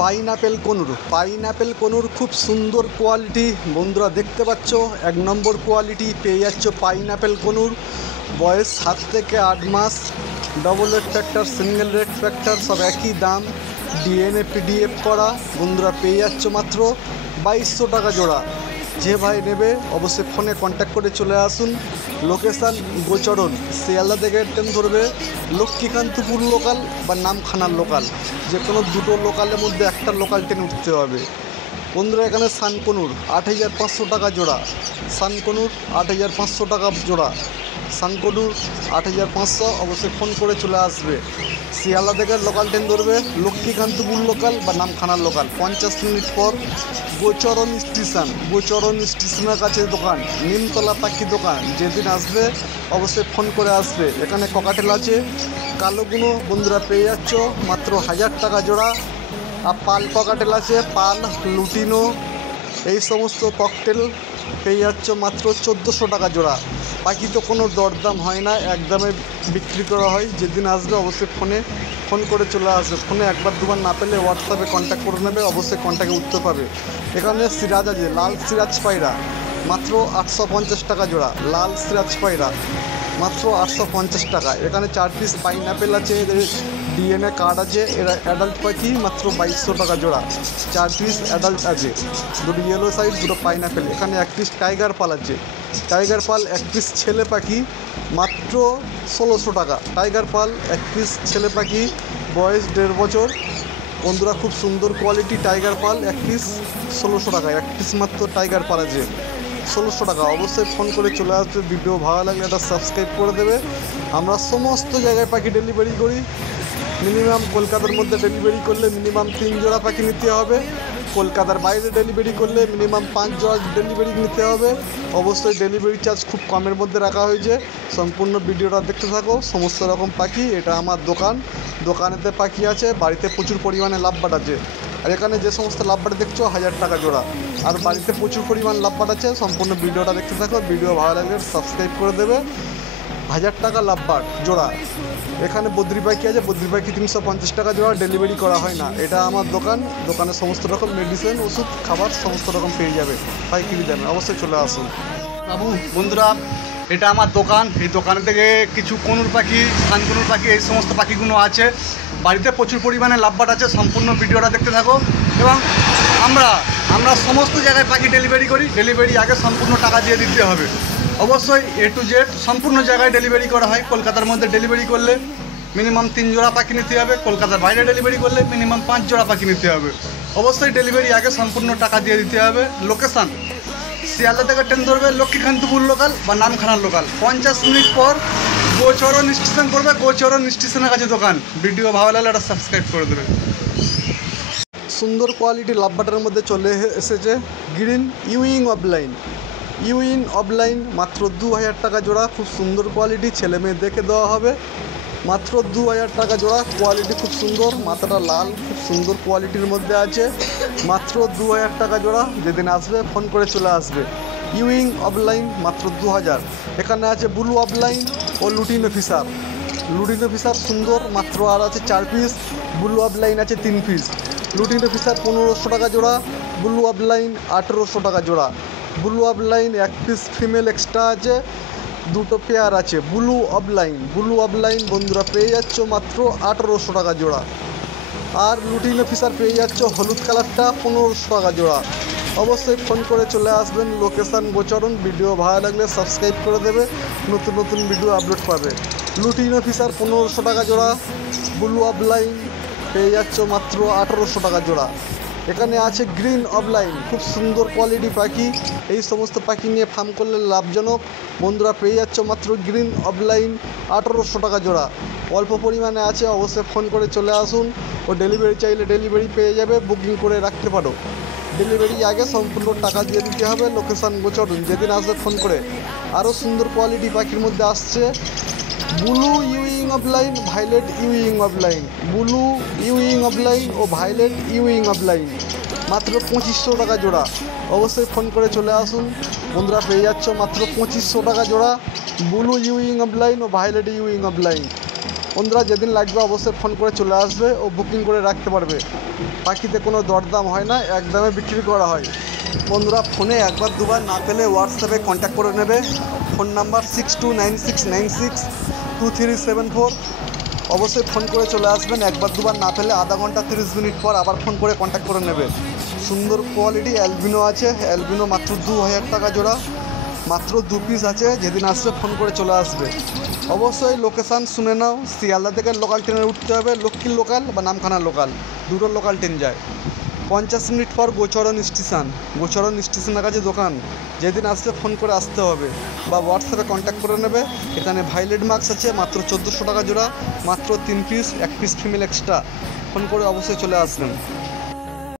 Pineapple conure খুব সুন্দর quality বন্ধুরা দেখতে পাচ্ছ। 1 নম্বর কোয়ালিটি পেয়ে যাচ্ছ পাইনাপেল কনুর। বয়স 7 থেকে 8 মাস। Double red factor, single red factor সব একই দাম। ডিএনএ পিডিএফ করা বন্ধুরা পেয়ে যাচ্ছ মাত্র 2200 টাকা জোড়া। যে ভাই নেবে অবশ্যই ফোনে কন্ট্যাক্ট করে চলে আসুন। লোকেশান গোচরণ, শিয়ালদা থেকে ট্রেন ধরবে লক্ষ্মীকান্তপুর লোকাল বা নামখানার লোকাল, যে কোনো দুটো লোকালের মধ্যে একটা লোকাল ট্রেন উঠতে হবে বন্ধুরা। এখানে সানকনুর 8500 টাকা জোড়া। সানকনুর 8500 টাকা জোড়া। সানকনুর 8500, অবশ্যই ফোন করে চলে আসবে। শিয়ালদা থেকে লোকাল ট্রেন ধরবে লক্ষ্মীকান্তপুর লোকাল বা নামখানার লোকাল। 50 মিনিট পর গোচরণ স্টেশনের কাছে দোকান, নিমতলা পাখি দোকান। যেদিন আসবে অবশ্যই ফোন করে আসবে। এখানে ককাটেল আছে কালোগুনো বন্ধুরা পেয়ে যাচ্ছ মাত্র 1000 টাকা জোড়া। আর পাল ককাটেল আছে, পাল লুটিনো এই সমস্ত ককটেল পেয়ে যাচ্ছ মাত্র 1400 টাকা জোড়া। পাখি তো কোনো দরদাম হয় না, একদমে বিক্রি করা হয়। যেদিন আসবে অবশ্যই ফোন করে চলে আসবে। ফোনে একবার দুবার না পেলে হোয়াটসঅ্যাপে কন্ট্যাক্ট করে নেবে, অবশ্যই কন্ট্যাক্টে উঠতে পাবে। এখানে সিরাজ আছে, লাল সিরাজ পায়রা মাত্র 850 টাকা জোড়া। লাল সিরাজ পায়রা মাত্র 850 টাকা। এখানে 4 পিস পাইনাপেল আছে, এদের ডিএনএ কার্ড আছে। এরা অ্যাডাল্ট পাখি মাত্র 2200 টাকা জোড়া। 4 পিস অ্যাডাল্ট আছে, দুটো ইয়েলো সাইড, দুটো পাইনাপেল। এখানে 1 পিস টাইগার পাল আছে। টাইগার পাল 1 পিস ছেলে পাখি মাত্র 1600 টাকা। টাইগার পাল 1 পিস ছেলে পাখি, বয়স 1.5 বছর বন্ধুরা। খুব সুন্দর কোয়ালিটি টাইগার পাল 1 পিস 1600 টাকা। 1 পিস মাত্র টাইগার পাল আছে 1600 টাকা। অবশ্যই ফোন করে চলে আসবে। ভিডিও ভালো লাগলে এটা সাবস্ক্রাইব করে দেবে। আমরা সমস্ত জায়গায় পাখি ডেলিভারি করি। মিনিমাম কলকাতার মধ্যে ডেলিভারি করলে মিনিমাম 3 জোড়া পাখি নিতে হবে। কলকাতার বাইরে ডেলিভারি করলে মিনিমাম 5 জোড়া ডেলিভারি নিতে হবে। অবশ্যই ডেলিভারি চার্জ খুব কমের মধ্যে রাখা হয়েছে। সম্পূর্ণ ভিডিওটা দেখতে থাকো। সমস্ত রকম পাখি, এটা আমার দোকানেতে পাখি আছে। বাড়িতে প্রচুর পরিমাণে লাভবাট আছে। আর এখানে যে সমস্ত লাভবাট দেখছো 1000 টাকা জোড়া। আর বাড়িতে প্রচুর পরিমাণ লাভবাট আছে। সম্পূর্ণ ভিডিওটা দেখতে থাকো। ভিডিও ভালো লাগলে সাবস্ক্রাইব করে দেবে। 1000 টাকা লাভবাট জোড়া। এখানে বদ্রি পাখি আছে, বদ্রি পাখি 350 টাকা জোড়া। ডেলিভারি করা হয় না। এটা আমার দোকানে সমস্ত রকম মেডিসিন, ওষুধ, খাবার সমস্ত রকম পেয়ে যাবে পাইকারি দামে। অবশ্যই চলে আসুন বাবু বন্ধুরা। এটা আমার দোকান। এই দোকানে থেকে কিছু কনুর পাখি, সানকনুর পাখি এই সমস্ত পাখিগুলো আছে। বাড়িতে প্রচুর পরিমাণে লাভবাট আছে। সম্পূর্ণ ভিডিওটা দেখতে থাকো। এবং আমরা সমস্ত জায়গায় পাখি ডেলিভারি করি। ডেলিভারি আগে সম্পূর্ণ টাকা দিয়ে দিতে হবে। অবশ্যই A to Z সম্পূর্ণ জায়গায় ডেলিভারি করা হয়। কলকাতার মধ্যে ডেলিভারি করলে মিনিমাম 3 জোড়া পাখি নিতে হবে। কলকাতার বাইরে ডেলিভারি করলে মিনিমাম 5 জোড়া পাখি নিতে হবে। অবশ্যই ডেলিভারি আগে সম্পূর্ণ টাকা দিয়ে দিতে হবে। লোকেশান শিয়ালদা থেকে ট্রেন ধরবে লক্ষ্মীকান্তপুর লোকাল বা নামখানার লোকাল। 50 মিনিট পর গোচরণ স্টেশন পড়বে। গোচরণ স্টেশনের কাছে দোকান। ভিডিও ভালো লাগলে একটা সাবস্ক্রাইব করে দেবে। সুন্দর কোয়ালিটি লাভবাটের মধ্যে চলে এসেছে গ্রিন ইউইং অফলাইন মাত্র 2000 টাকা জোড়া। খুব সুন্দর কোয়ালিটি, ছেলে মেয়ে দেখে দেওয়া হবে। মাত্র 2000 টাকা জোড়া। কোয়ালিটি খুব সুন্দর, মাথাটা লাল, খুব সুন্দর কোয়ালিটির মধ্যে আছে। মাত্র 2000 টাকা জোড়া। যেদিন আসবে ফোন করে চলে আসবে। ইউইং অফলাইন মাত্র 2000। এখানে আছে ব্লু অফলাইন ও লুটিনো ফিশার সুন্দর মাত্র। আর আছে 4 পিস। ব্লু অফলাইন আছে 3 পিস। লুটিনো ফিশার 1500 টাকা জোড়া। ব্লু অফলাইন 1800 টাকা জোড়া। Blue offline 1 piece female extra আছে, দুটো পেয়ার আছে। ব্লু অফলাইন বন্ধুরা পেয়ে যাচ্ছ মাত্র 1800 টাকা জোড়া। আর লুটিনো ফিশার পেয়ে যাচ্ছ হলুদ কালারটা 1500 টাকা জোড়া। অবশ্যই ফোন করে চলে আসবেন। লোকেশান গোচরণ। ভিডিও ভালো লাগলে সাবস্ক্রাইব করে দেবে, নতুন ভিডিও আপলোড পাবে। লুটিনো ফিশার 1500 টাকা জোড়া। ব্লু অফলাইন পেয়ে যাচ্ছ মাত্র 1800 টাকা জোড়া। এখানে আছে গ্রিন অফলাইন, খুব সুন্দর কোয়ালিটি পাখি। এই সমস্ত পাখি নিয়ে ফার্ম করলে লাভজনক বন্ধুরা। পেয়ে যাচ্ছ মাত্র গ্রিন অফলাইন 1800 টাকা জোড়া। অল্প পরিমাণে আছে, অবশ্যই ফোন করে চলে আসুন। ও ডেলিভারি চাইলে ডেলিভারি পেয়ে যাবে, বুকিং করে রাখতে পারো। ডেলিভারি আগে সম্পূর্ণ টাকা দিয়ে দিতে হবে। লোকেশান গোচরণ। যেদিন আসবে ফোন করে। আরও সুন্দর কোয়ালিটি পাখির মধ্যে আসছে blue wing opaline, violet wing opaline. Blue wing opaline ও ভায়োলেট ইউইং অফলাইন মাত্র 2500 টাকা জোড়া। অবশ্যই ফোন করে চলে আসুন বন্ধুরা। পেয়ে যাচ্ছ মাত্র 2500 টাকা জোড়া ব্লু ইউইং অফলাইন ও ভায়োলেট ইউইং অফলাইন। বন্ধুরা যেদিন লাগবে অবশ্যই ফোন করে চলে আসবে ও বুকিং করে রাখতে পারবে। পাখিতে কোনো দরদাম হয় না, একদমে বিক্রি করা হয়। বন্ধুরা ফোনে একবার দুবার না পেলে হোয়াটসঅ্যাপে কন্ট্যাক্ট করে নেবে। Phone number 6296962374। অবশ্যই ফোন করে চলে আসবেন। একবার দুবার না পেলে আধা ঘন্টা 30 মিনিট পর আবার ফোন করে কন্ট্যাক্ট করে নেবে। সুন্দর কোয়ালিটি অ্যালবিনো আছে, অ্যালবিনো মাত্র 2000 টাকা জোড়া, মাত্র 2 পিস আছে। যেদিন আসবে ফোন করে চলে আসবে। অবশ্যই লোকেশান শুনে নাও, শিয়ালদা থেকে লোকাল ট্রেনে উঠতে হবে, লক্ষ্মীর লোকাল বা নামখানা লোকাল, দুটো লোকাল ট্রেন যায়। 50 মিনিট পর গোচরণ স্টেশনের কাছে দোকান। যেদিন আসবে ফোন করে আসতে হবে বা হোয়াটসঅ্যাপে কন্ট্যাক্ট করে নেবে। এখানে ভাইলেট মাস্ক আছে মাত্র 1400 টাকা জোড়া, মাত্র 3 piece, 1 piece female extra. Phone করে অবশ্যই চলে আসবেন।